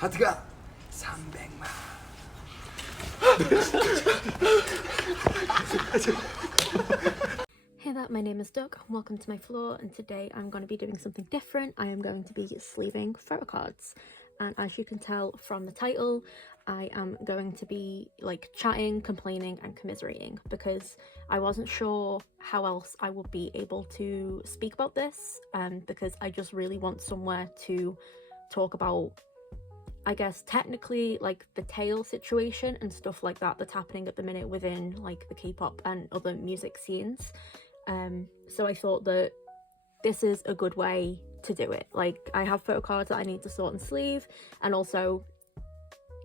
하트가 300만. Hey there, my name is Doug, welcome to my floor, and today I'm going to be doing something different. I am going to be sleeving photocards, and as you can tell from the title, I am going to be like chatting, complaining and commiserating because I wasn't sure how else I would be able to speak about this, because I just really want somewhere to talk about, I guess technically, like the tail situation and stuff like that that's happening at the minute within like the K-pop and other music scenes. So I thought that this is a good way to do it. Like, I have photocards that I need to sort and sleeve, and also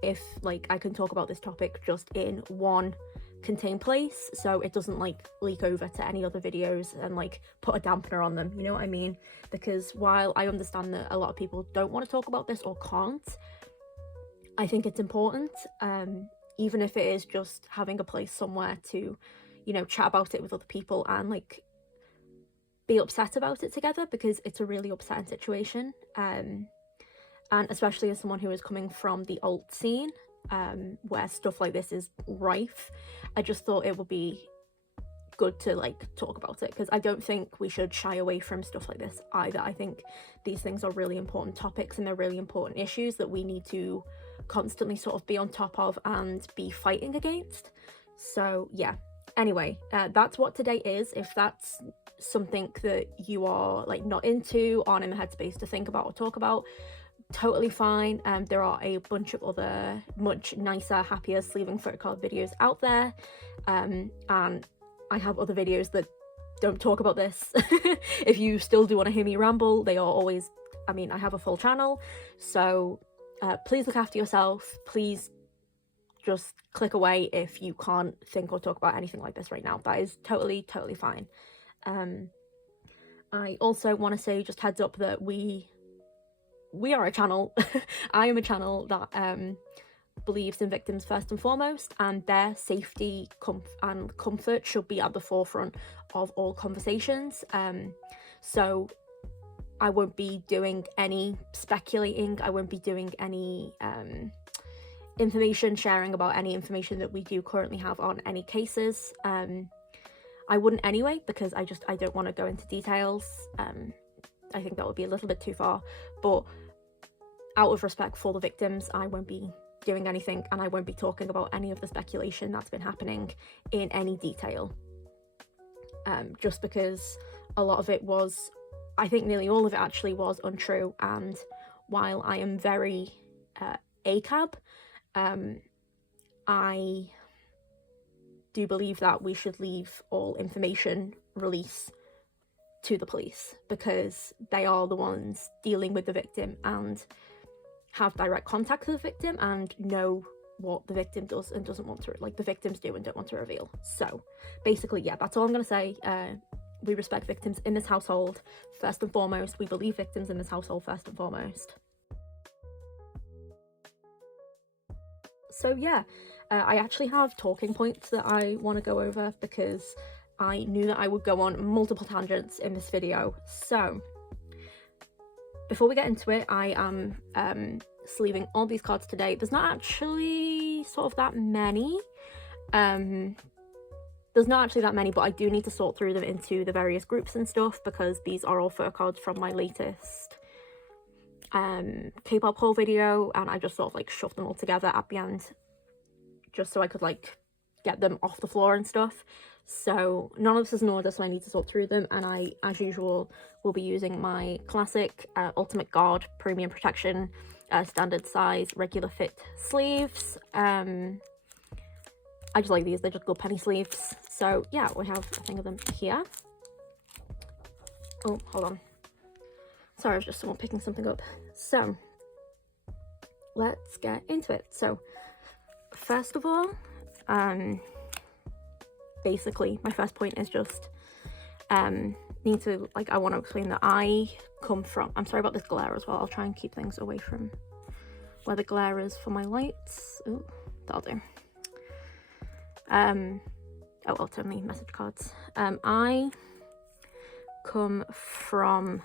if like I can talk about this topic just in one contained place so it doesn't like leak over to any other videos and like put a dampener on them, you know what I mean? Because while I understand that a lot of people don't want to talk about this or can't, I think it's important, even if it is just having a place somewhere to, you know, chat about it with other people and like be upset about it together, because it's a really upsetting situation, and especially as someone who is coming from the alt scene, where stuff like this is rife, I just thought it would be good to like talk about it, because I don't think we should shy away from stuff like this either. I think these things are really important topics and they're really important issues that we need to constantly sort of be on top of and be fighting against. So yeah, anyway, that's what today is. If that's something that you are like not into, aren't in the headspace to think about or talk about, totally fine. There are a bunch of other much nicer, happier sleeving photocard videos out there, and I have other videos that don't talk about this. If you still do want to hear me ramble, they are always, I mean, I have a full channel, so please look after yourself. Please just click away if you can't think or talk about anything like this right now. That is totally fine. I also want to say, just heads up, that we are a channel. I am a channel that believes in victims first and foremost, and their safety and comfort should be at the forefront of all conversations. So I won't be doing any speculating, I won't be doing any information sharing about any information that we do currently have on any cases. I wouldn't anyway, because I don't want to go into details. I think that would be a little bit too far, but out of respect for the victims, I won't be doing anything, and I won't be talking about any of the speculation that's been happening in any detail, just because a lot of it was, I think nearly all of it actually was untrue. And while I am very ACAB, I do believe that we should leave all information release to the police, because they are the ones dealing with the victim and have direct contact with the victim and know what the victim does and doesn't want to, like the victims do and don't want to reveal. So basically, yeah, that's all I'm gonna say. We respect victims in this household first and foremost. We believe victims in this household first and foremost. So yeah, I actually have talking points that I want to go over, because I knew that I would go on multiple tangents in this video. So before we get into it, I am sleeving all these cards today. There's not actually sort of that many. There's not actually that many, but I do need to sort through them into the various groups and stuff, because these are all photo cards from my latest K-pop haul video, and I just sort of like shoved them all together at the end just so I could like get them off the floor and stuff. So none of this is in order, so I need to sort through them, and I, as usual, will be using my classic Ultimate Guard Premium Protection standard size regular fit sleeves. I just like these, they're just good penny sleeves. So yeah, we have a thing of them here. Oh, hold on. Sorry, I was just someone picking something up. So let's get into it. So first of all, basically my first point is just need to, like, I want to explain that I come from, I'm sorry about this glare as well, I'll try and keep things away from where the glare is for my lights. Ooh, that'll do. Oh, I'll turn the message cards. I come from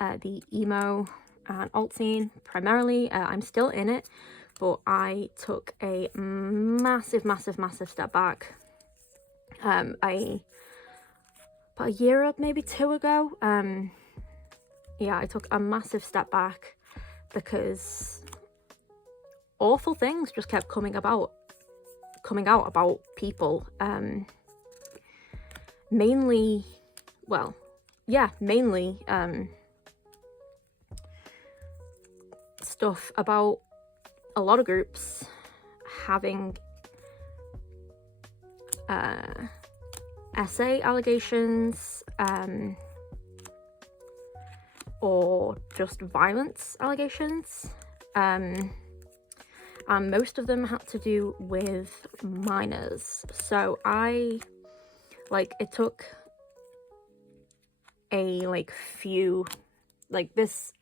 the emo and alt scene primarily. I'm still in it, but I took a massive step back about a year, maybe 2 ago. Yeah, I took a massive step back because awful things just kept coming out about people. Mainly stuff about a lot of groups having essay allegations, or just violence allegations, and most of them had to do with minors. So it took a few, this,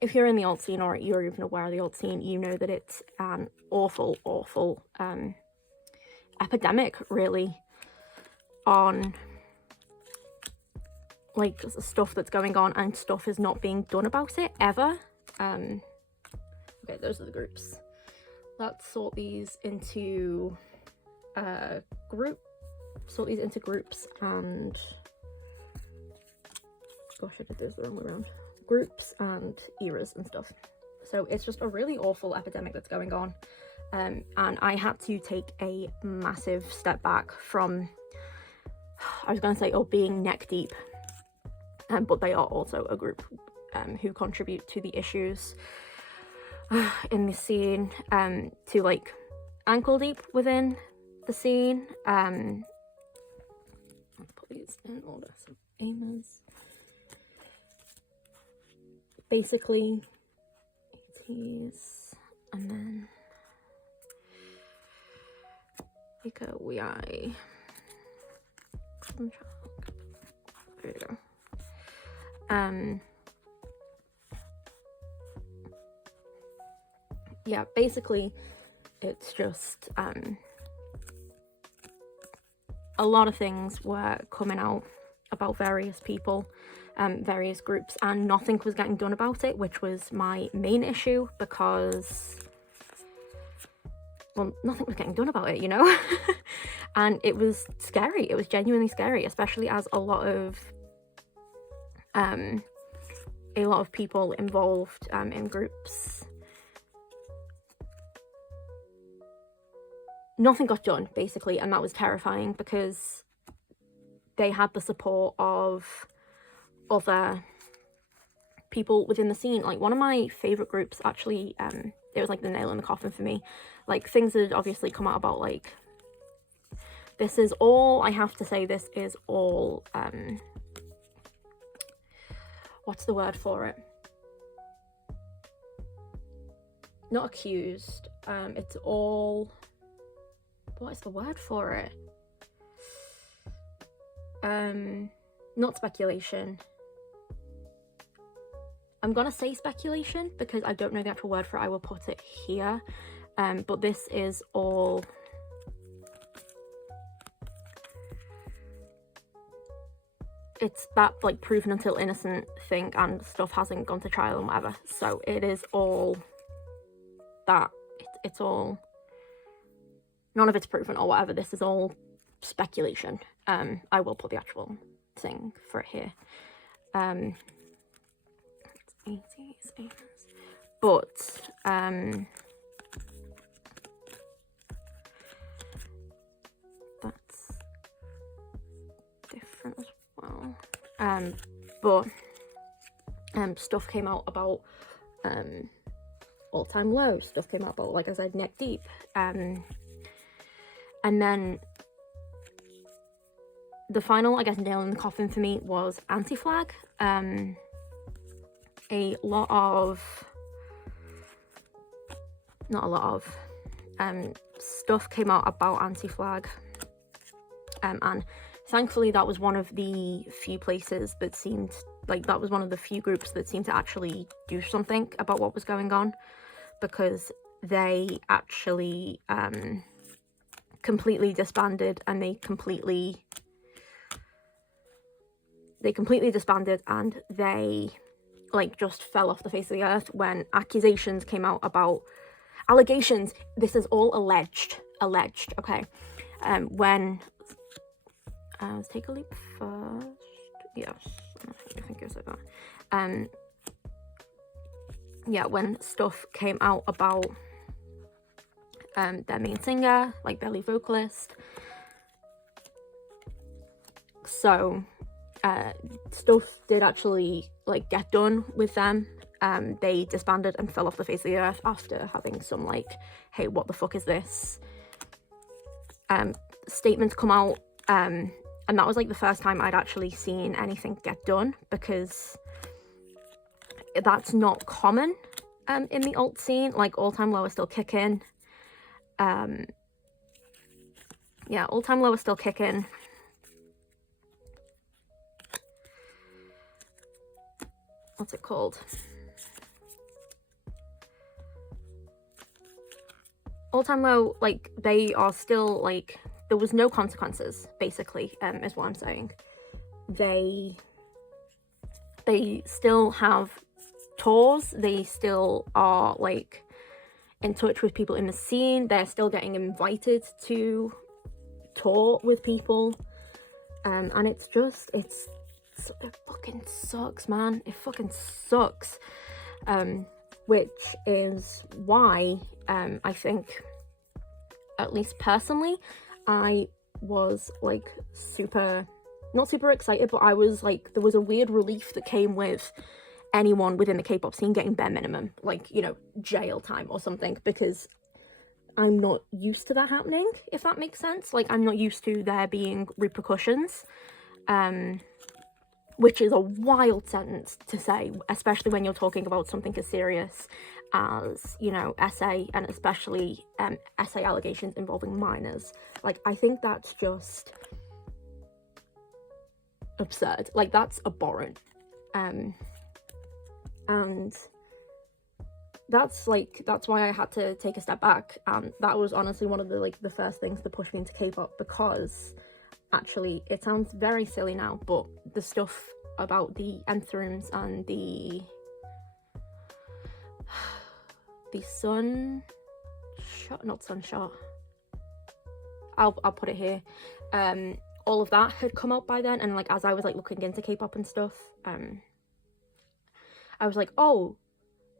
if you're in the alt scene or you're even aware of the alt scene, you know that it's an awful epidemic, really, on stuff that's going on, and stuff is not being done about it ever. Okay, those are the groups. Let's sort these into groups, and gosh, I did this the wrong way around. Groups and eras and stuff. So it's just a really awful epidemic that's going on, and I had to take a massive step back from, I was going to say, being neck deep, but they are also a group who contribute to the issues in the scene, to ankle deep within the scene. Let's put these in order. So aimers, basically, ATs, and then WI. There you go. Yeah, basically it's just a lot of things were coming out about various people, various groups, and nothing was getting done about it, which was my main issue, because, well, nothing was getting done about it, you know. And it was scary. It was genuinely scary, especially as a lot of people involved in groups, nothing got done, basically, and that was terrifying, because they had the support of other people within the scene. One of my favorite groups, actually, it was the nail in the coffin for me. Things had obviously come out about, this is all, I have to say, this is all, what's the word for it? Not accused, it's all, what is the word for it? Not speculation. I'm gonna say speculation because I don't know the actual word for it. I will put it here. But this is all, it's that proven until innocent thing, and stuff hasn't gone to trial and whatever. So it is all that, it's all, none of it's proven or whatever. This is all speculation. I will put the actual thing for it here. But that's different as well. But stuff came out about all-time low. Stuff came out about, like I said, neck deep. And then the final, I guess, nail in the coffin for me was anti-flag. A lot of, not a lot of, stuff came out about anti-flag, and thankfully that was one of the few places that seemed like, that was one of the few groups that seemed to actually do something about what was going on, because they actually completely disbanded, and they completely disbanded, and they like just fell off the face of the earth when accusations came out about allegations. This is all alleged, okay? When let's take a leap first. Yes, I think it was like that. Yeah, when stuff came out about their main singer, like their lead vocalist. So stuff did actually like get done with them. They disbanded and fell off the face of the earth after having some like, hey, what the fuck is this statements come out, and that was like the first time I'd actually seen anything get done, because that's not common in the alt scene. Like All Time Low is still kicking. Yeah, All Time Low is still kicking. What's it called? All Time Low, like, they are still, like, there was no consequences, basically, is what I'm saying. They still have tours, they still are, like, in touch with people in the scene, they're still getting invited to tour with people, and it's just, it fucking sucks, man. It fucking sucks. Which is why I think, at least personally, I was like not super excited, but I was like, there was a weird relief that came with anyone within the K-pop scene getting bare minimum, like, you know, jail time or something, because I'm not used to that happening, if that makes sense. Like, I'm not used to there being repercussions, which is a wild sentence to say, especially when you're talking about something as serious as, you know, SA, and especially SA allegations involving minors. Like, I think that's just absurd. Like, that's abhorrent. And that's why I had to take a step back, and that was honestly one of the, like, the first things to push me into K-pop, because actually, it sounds very silly now, but the stuff about the Enthrooms and the Sunshot, I'll put it here, all of that had come out by then, and like, as I was like looking into K-pop and stuff, I was like, oh,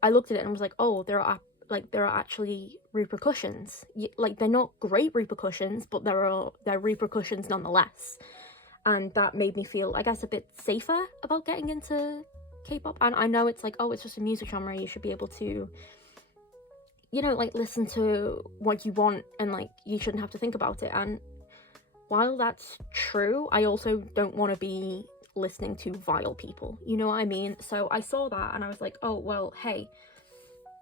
I looked at it and was like, oh, there are actually repercussions. Like, they're not great repercussions, but there are repercussions nonetheless. And that made me feel, I guess, a bit safer about getting into K-pop. And I know it's like, oh, it's just a music genre, you should be able to, you know, like, listen to what you want, and like, you shouldn't have to think about it. And while that's true, I also don't want to be listening to vile people, you know what I mean? So I saw that and I was like, oh, well, hey,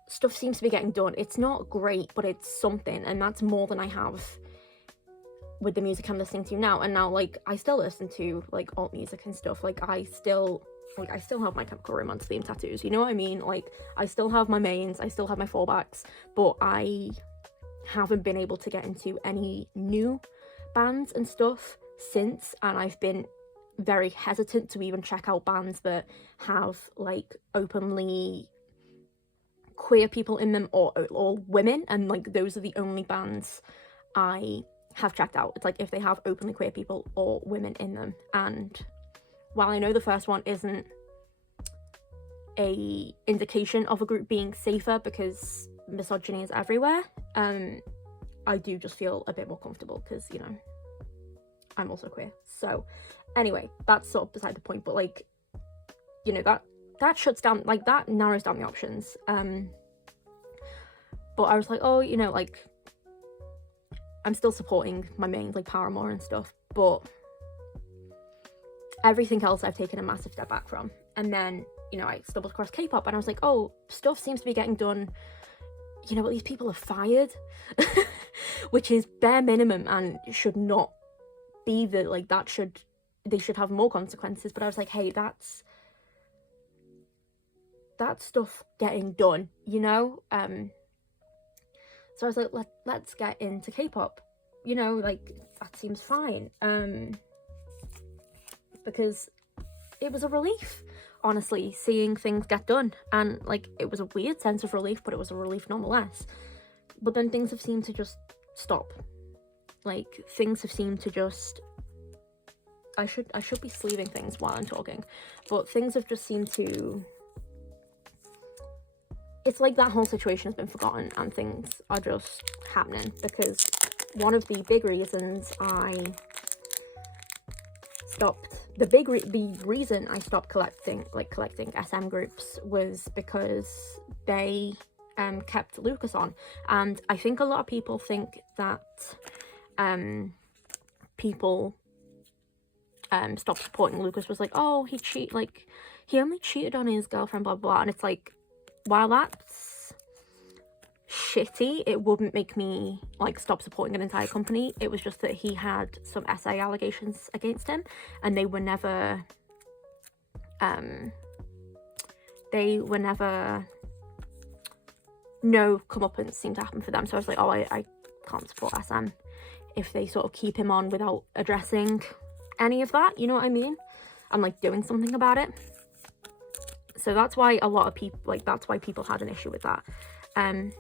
stuff seems to be getting done. It's not great, but it's something, and that's more than I have with the music I'm listening to now. And now, like, I still listen to like alt music and stuff. Like, I still have my Chemical Romance theme tattoos, you know what I mean? Like, I still have my mains, I still have my fallbacks, but I haven't been able to get into any new bands and stuff since, and I've been very hesitant to even check out bands that have like openly queer people in them, or women, and like, those are the only bands I have checked out. It's like, if they have openly queer people or women in them. And while I know the first one isn't a indication of a group being safer, because misogyny is everywhere, I do just feel a bit more comfortable, because, you know, I'm also queer. So anyway, that's sort of beside the point, but like, you know, that shuts down, like, that narrows down the options. But I was like, oh, you know, like, I'm still supporting my main, like, Paramore and stuff, but everything else I've taken a massive step back from. And then, you know, I stumbled across K-pop, and I was like, oh, stuff seems to be getting done, you know, but these people are fired, which is bare minimum and should not be the, like, they should have more consequences. But I was like, hey, that's stuff getting done, you know? So I was like, let's get into K-pop, you know, like, that seems fine, because it was a relief. honestly, seeing things get done. And like, it was a weird sense of relief, but it was a relief nonetheless. But then things have seemed to just stop. Like, things have seemed to just, I should be sleeving things while I'm talking, but things have just seemed to, it's like that whole situation has been forgotten and things are just happening. Because one of the big reasons I stopped, the reason I stopped collecting SM groups was because they kept Lucas on. And I think a lot of people think that people stopped supporting Lucas was like, oh, he only cheated on his girlfriend, blah blah. And it's like, while that's shitty, it wouldn't make me like stop supporting an entire company. It was just that he had some SA allegations against him, and they were never no comeuppance seemed to happen for them. So I was like, oh, I can't support SM if they sort of keep him on without addressing any of that, you know what I mean? I'm like doing something about it. So that's why a lot of people, like, that's why people had an issue with that. And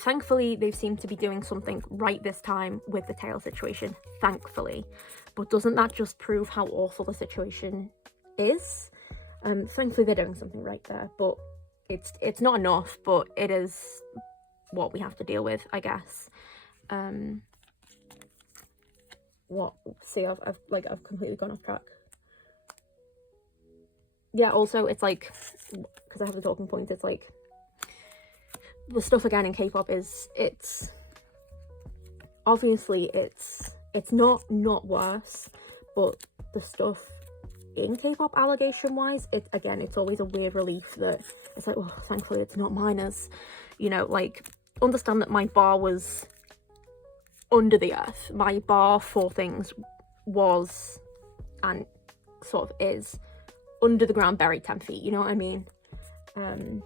thankfully they seem to be doing something right this time with the tail situation, thankfully. But doesn't that just prove how awful the situation is? Thankfully they're doing something right there, but it's not enough, but it is what we have to deal with, I guess. I've completely gone off track. Yeah, also it's like, because I have the talking points, it's like the stuff again in K-pop is, it's obviously it's not worse, but the stuff in K-pop allegation wise, it's always a weird relief that it's like, well, thankfully it's not minors, you know. Like, understand that my bar was under the earth. My bar for things was, and sort of is, under the ground, buried 10 feet, you know what I mean? And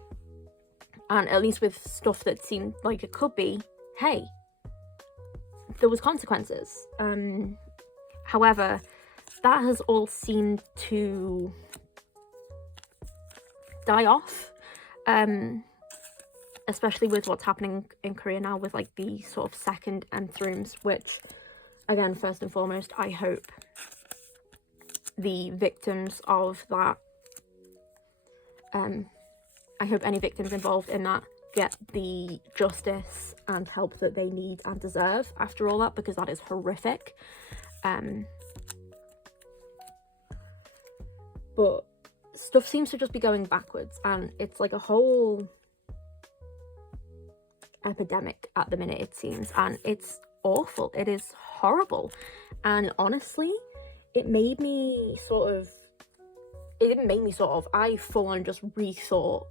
at least with stuff that seemed like it could be, hey, there was consequences. However, that has all seemed to die off, especially with what's happening in Korea now with like the sort of second anthems, which, again, first and foremost, I hope the victims of that, I hope any victims involved in that get the justice and help that they need and deserve after all that, because that is horrific. But stuff seems to just be going backwards, and it's like a whole epidemic at the minute, it seems, and it's awful. It is horrible. And honestly, it didn't make me sort of, I full on just rethought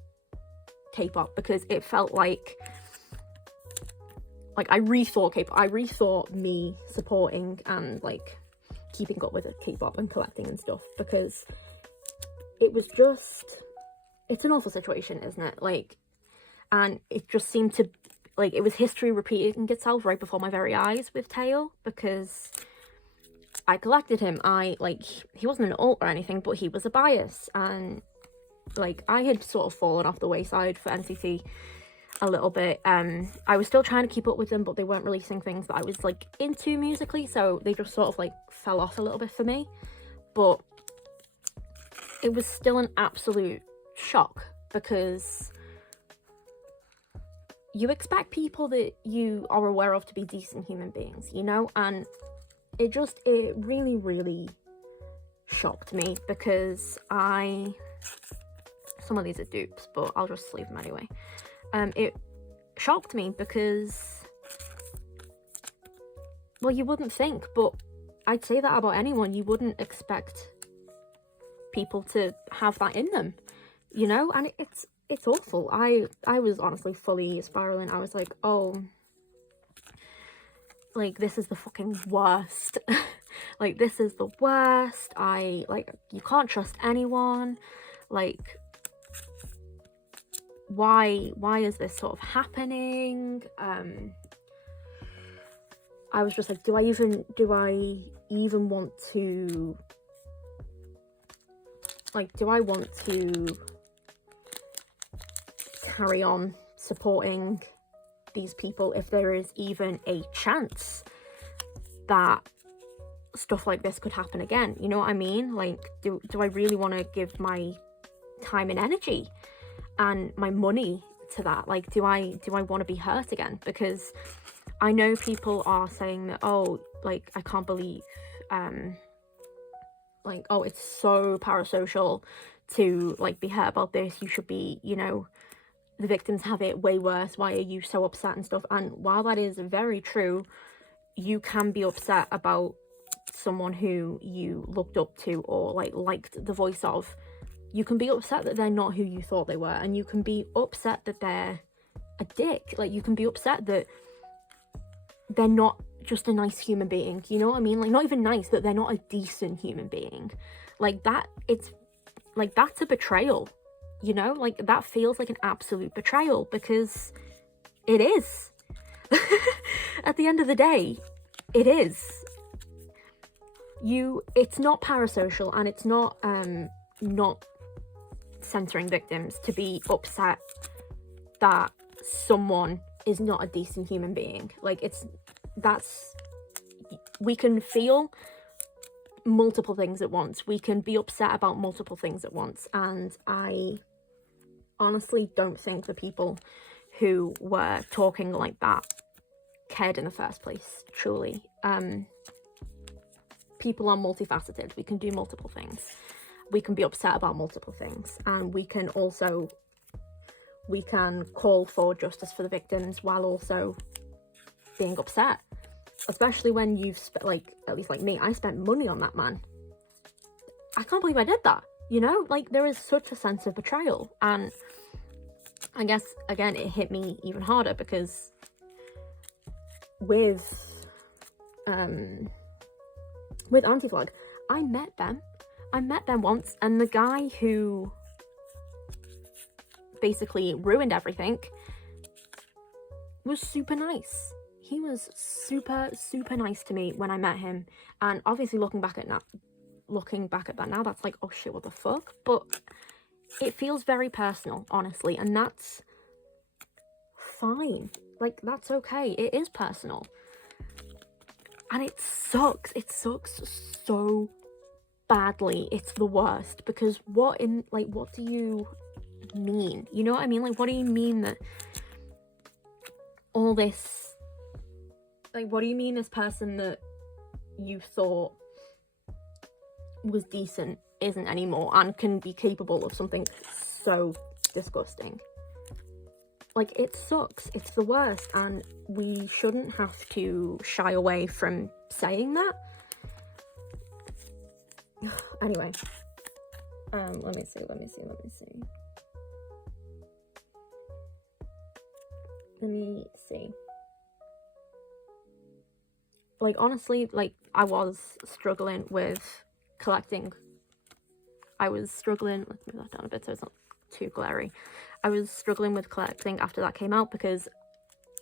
K-pop, because it felt like I rethought K-pop. I rethought me supporting and like keeping up with K-pop and collecting and stuff, because it was just, it's an awful situation, isn't it? Like, and it just seemed to, like, it was history repeating itself right before my very eyes with Taeil, because I collected him. He wasn't an alt or anything, but he was a bias, and like, I had sort of fallen off the wayside for NCT a little bit. I was still trying to keep up with them, but they weren't releasing things that I was like into musically, so they just sort of like fell off a little bit for me. But it was still an absolute shock, because you expect people that you are aware of to be decent human beings, you know? And it really, really shocked me, because some of these are dupes, but I'll just leave them anyway. It shocked me because, well, you wouldn't think, but I'd say that about anyone. You wouldn't expect people to have that in them, you know? And it's awful. I was honestly fully spiraling. I was like, oh, like, this is the fucking worst. Like, this is the worst. You can't trust anyone. Like, why is this sort of happening? I was just like, do I even want to like, do I want to carry on supporting these people if there is even a chance that stuff like this could happen again? You know what I mean? Like, do I really want to give my time and energy and my money to that? Like, do I want to be hurt again? Because I know people are saying that, oh, like, I can't believe like, oh, it's so parasocial to like be hurt about this, you should be, you know, the victims have it way worse, why are you so upset and stuff. And while that is very true, you can be upset about someone who you looked up to or like liked the voice of. You can be upset that they're not who you thought they were, and you can be upset that they're a dick. Like, you can be upset that they're not just a nice human being, you know what I mean? Like, not even nice, that they're not a decent human being. Like, that, it's like, that's a betrayal, you know? Like, that feels like an absolute betrayal, because it is. At the end of the day, it is. It's not parasocial, and it's not not censoring victims to be upset that someone is not a decent human being. Like, we can feel multiple things at once. We can be upset about multiple things at once. And I honestly don't think the people who were talking like that cared in the first place, truly. People are multifaceted. We can do multiple things. We can be upset about multiple things. And we can call for justice for the victims while also being upset. Especially when you've like, at least like me, I spent money on that man. I can't believe I did that, you know? Like, there is such a sense of betrayal. And I guess, again, it hit me even harder because with Anti-Flag, I met them once, and the guy who basically ruined everything was super nice. He was super, super nice to me when I met him. And obviously looking back at that now, that's like, oh shit, what the fuck? But it feels very personal, honestly, and that's fine. Like, that's okay. It is personal. And it sucks. It sucks so badly. It's the worst. Because what do you mean? You know what I mean? Like, what do you mean that all this... Like, what do you mean this person that you thought was decent isn't anymore and can be capable of something so disgusting? Like, it sucks. It's the worst, and we shouldn't have to shy away from saying that. Anyway, let me see. Like, honestly, like, I was struggling with collecting. Let's move that down a bit so it's not too glary. I was struggling with collecting after that came out because,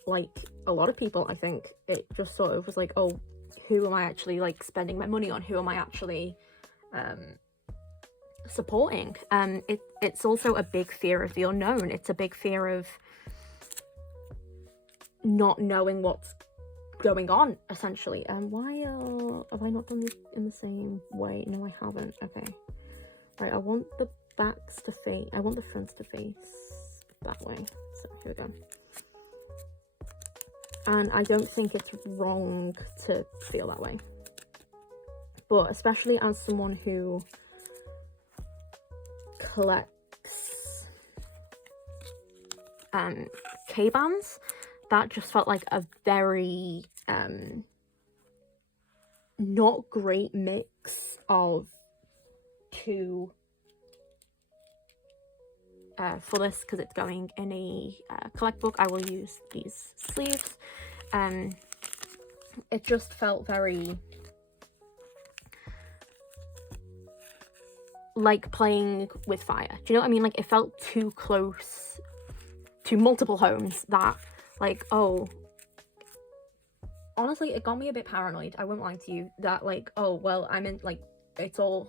like a lot of people, I think, it just sort of was like, oh, who am I actually, like, spending my money on? Who am I actually supporting? It's also a big fear of the unknown. It's a big fear of not knowing what's going on, essentially. Why have I not done this in the same way? No, I haven't. Okay, right, I want the backs to face, I want the fronts to face that way, so here we go. And I don't think it's wrong to feel that way, but especially as someone who collects K-bands, that just felt like a very not great mix of two for this, because it's going in a collect book. I will use these sleeves. It just felt very like playing with fire. Do you know what I mean? Like, it felt too close to multiple homes that, like, oh, honestly, it got me a bit paranoid. I won't lie to you, that, like, oh, well, I'm in, like, it's all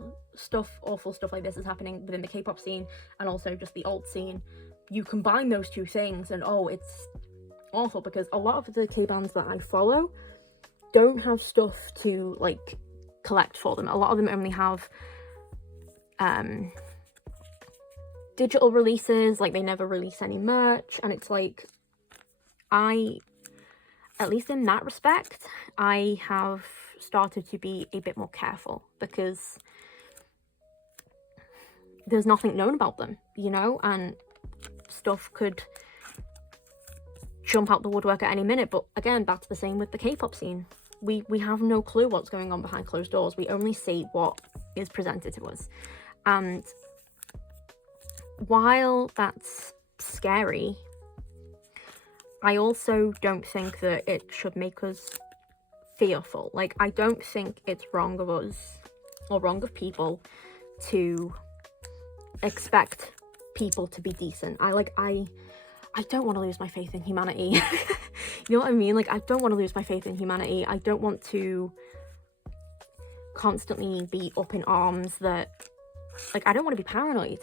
awful stuff like this is happening within the K-pop scene and also just the alt scene. You combine those two things and oh, it's awful, because a lot of the K-bands that I follow don't have stuff to like collect for them. A lot of them only have digital releases, like they never release any merch, and it's like, at least in that respect, I have started to be a bit more careful, because there's nothing known about them, you know, and stuff could jump out the woodwork at any minute. But again, that's the same with the K-pop scene. We have no clue what's going on behind closed doors. We only see what is presented to us. And while that's scary, I also don't think that it should make us fearful. Like, I don't think it's wrong of us, or wrong of people, to expect people to be decent. I don't want to lose my faith in humanity. You know what I mean? Like, I don't want to lose my faith in humanity. I don't want to constantly be up in arms that, like, I don't want to be paranoid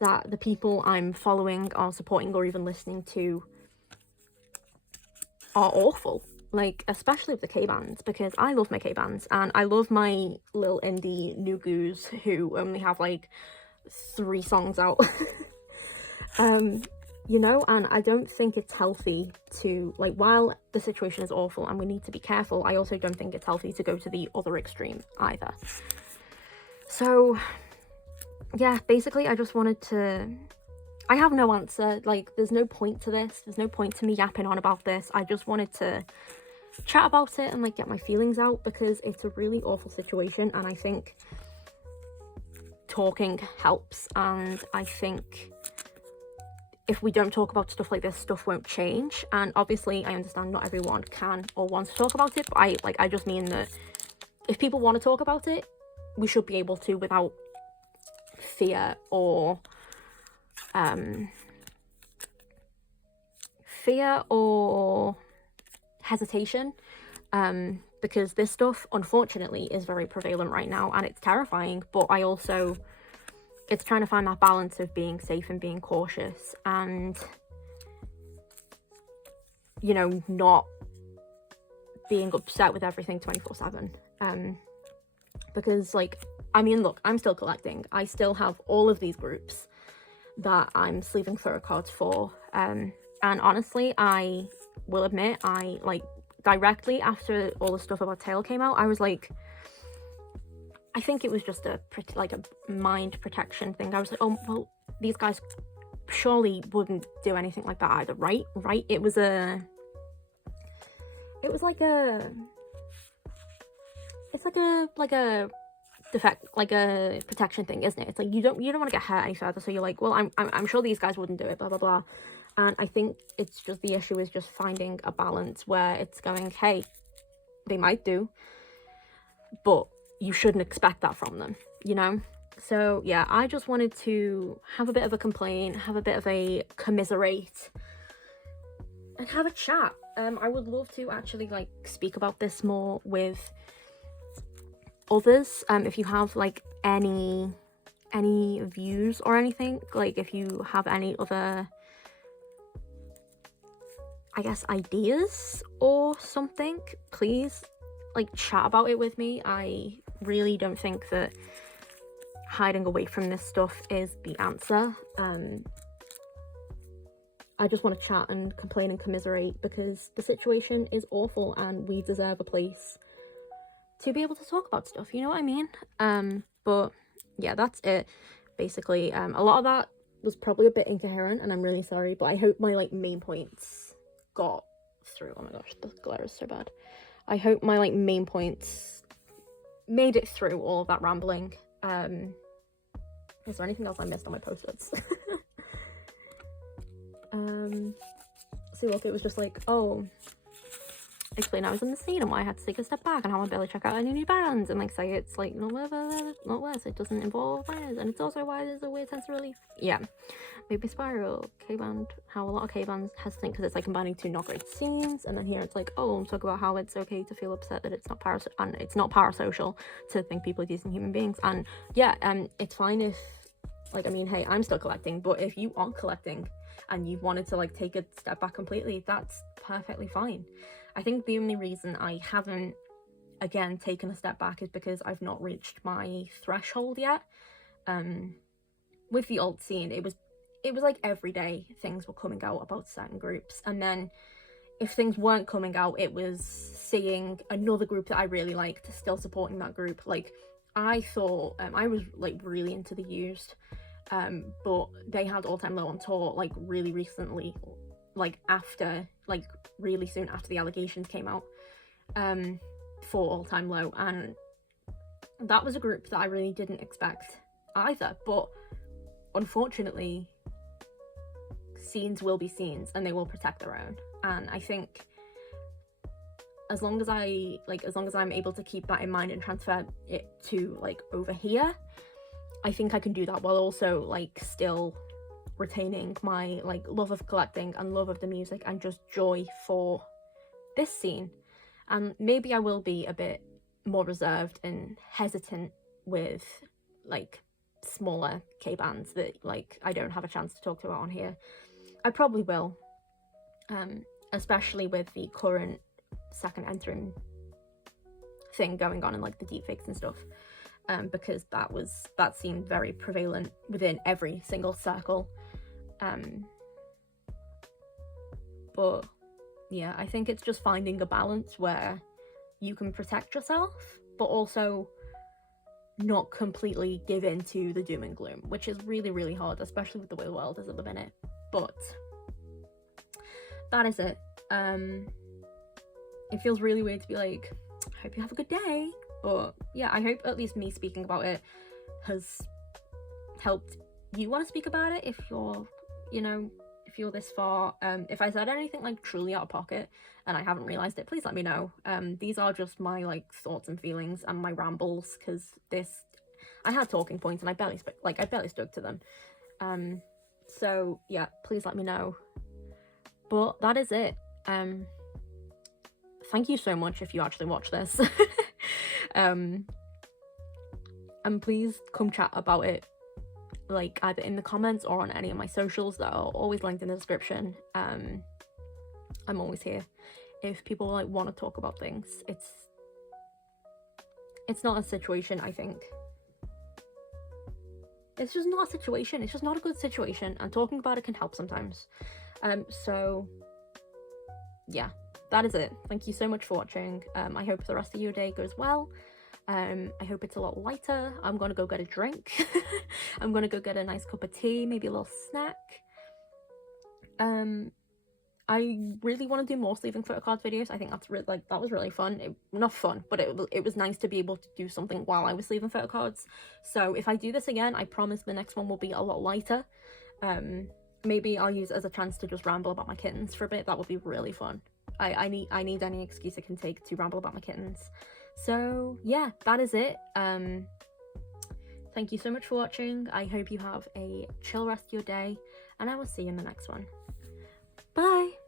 that the people I'm following or supporting or even listening to are awful. Like, especially with the K-bands, because I love my K-bands, and I love my little indie nugus who only have, like, 3 songs out. You know, and I don't think it's healthy to, like, while the situation is awful and we need to be careful, I also don't think it's healthy to go to the other extreme either. So, yeah, basically I just wanted to, I have no answer. Like, there's no point to this. There's no point to me yapping on about this. I just wanted to chat about it and, like, get my feelings out, because it's a really awful situation, and I think talking helps. And I think if we don't talk about stuff like this, stuff won't change. And obviously I understand not everyone can or wants to talk about it, but I just mean that if people want to talk about it, we should be able to without fear or hesitation, because this stuff unfortunately is very prevalent right now, and it's terrifying. But it's trying to find that balance of being safe and being cautious, and, you know, not being upset with everything 24/7. Because, like, I mean, look, I'm still collecting. I still have all of these groups that I'm sleeving photocards for. And honestly, I will admit, directly after all the stuff about Tail came out, I was like, I think it was just a mind protection thing. I was like, oh, well, these guys surely wouldn't do anything like that either, right? It was like a defect, like a protection thing, isn't it? It's like you don't want to get hurt any further, so you're like, well, I'm sure these guys wouldn't do it, blah blah blah. And I think it's just, the issue is just finding a balance where it's going, hey, they might do, but you shouldn't expect that from them, you know? So yeah, I just wanted to have a bit of a complaint, have a bit of a commiserate, and have a chat. I would love to actually, like, speak about this more with others. If you have, like, any views or anything, like, if you have any other, I guess, ideas or something, please, like, chat about it with me. I really don't think that hiding away from this stuff is the answer. I just want to chat and complain and commiserate, because the situation is awful and we deserve a place to be able to talk about stuff, you know what I mean? But yeah, that's it, basically. A lot of that was probably a bit incoherent, and I'm really sorry, but I hope my, like, main points got through. Oh my gosh, the glare is so bad. I hope my, like, main points made it through all of that rambling. Is there anything else I missed on my post-its? See, look, it was just like, oh, explain I was in the scene and why I had to take a step back and how I barely check out any new bands, and, like, say it's, like, not worse, it doesn't involve bands, and it's also why there's a weird sense of relief. Yeah. Maybe Spiral, K-Band, how a lot of K-Bands hesitant because it's like combining two not great scenes, and then here it's like, oh, I'm talking about how it's okay to feel upset that it's not parasocial to think people are using human beings. And yeah, it's fine if, like, I mean, hey, I'm still collecting, but if you aren't collecting and you wanted to like take a step back completely, that's perfectly fine. I think the only reason I haven't again taken a step back is because I've not reached my threshold yet. With the alt scene, it was like every day things were coming out about certain groups, and then if things weren't coming out, it was seeing another group that I really liked still supporting that group. Like, I thought I was like really into the Used, but they had All Time Low on tour like really recently, like after, like really soon after the allegations came out for All Time Low, and that was a group that I really didn't expect either. But unfortunately, scenes will be scenes and they will protect their own, and I think as long as I'm able to keep that in mind and transfer it to like over here, I think I can do that while also like still retaining my like love of collecting and love of the music and just joy for this scene. And maybe I will be a bit more reserved and hesitant with like smaller K-bands that like I don't have a chance to talk about on here. I probably will, especially with the current second entering thing going on and like the deepfakes and stuff, because that seemed very prevalent within every single circle. But yeah, I think it's just finding a balance where you can protect yourself but also not completely give in to the doom and gloom, which is really, really hard, especially with the way the world is at the minute. But that is it. It feels really weird to be like, I hope you have a good day, but yeah, I hope at least me speaking about it has helped you want to speak about it if you're, you know, if you're this far. If I said anything like truly out of pocket and I haven't realized it, please let me know. These are just my like thoughts and feelings and my rambles, because I had talking points and I barely stuck to them. So yeah, please let me know. But that is it. Thank you so much if you actually watch this. And please come chat about it, like either in the comments or on any of my socials that are always linked in the description. I'm always here if people like want to talk about things. It's not a situation, I think. It's just not a situation. It's just not a good situation, and talking about it can help sometimes. So yeah, that is it. Thank you so much for watching. I hope the rest of your day goes well. I hope it's a lot lighter. I'm gonna go get a drink. I'm gonna go get a nice cup of tea, maybe a little snack. I really want to do more sleeving Photocards videos. I think that's that was really fun. Not fun, but it was nice to be able to do something while I was sleeving Photocards. So if I do this again, I promise the next one will be a lot lighter. Maybe I'll use it as a chance to just ramble about my kittens for a bit. That would be really fun. I need any excuse I can take to ramble about my kittens. So yeah, that is it. Thank you so much for watching. I hope you have a chill rest of your day, and I will see you in the next one. Bye!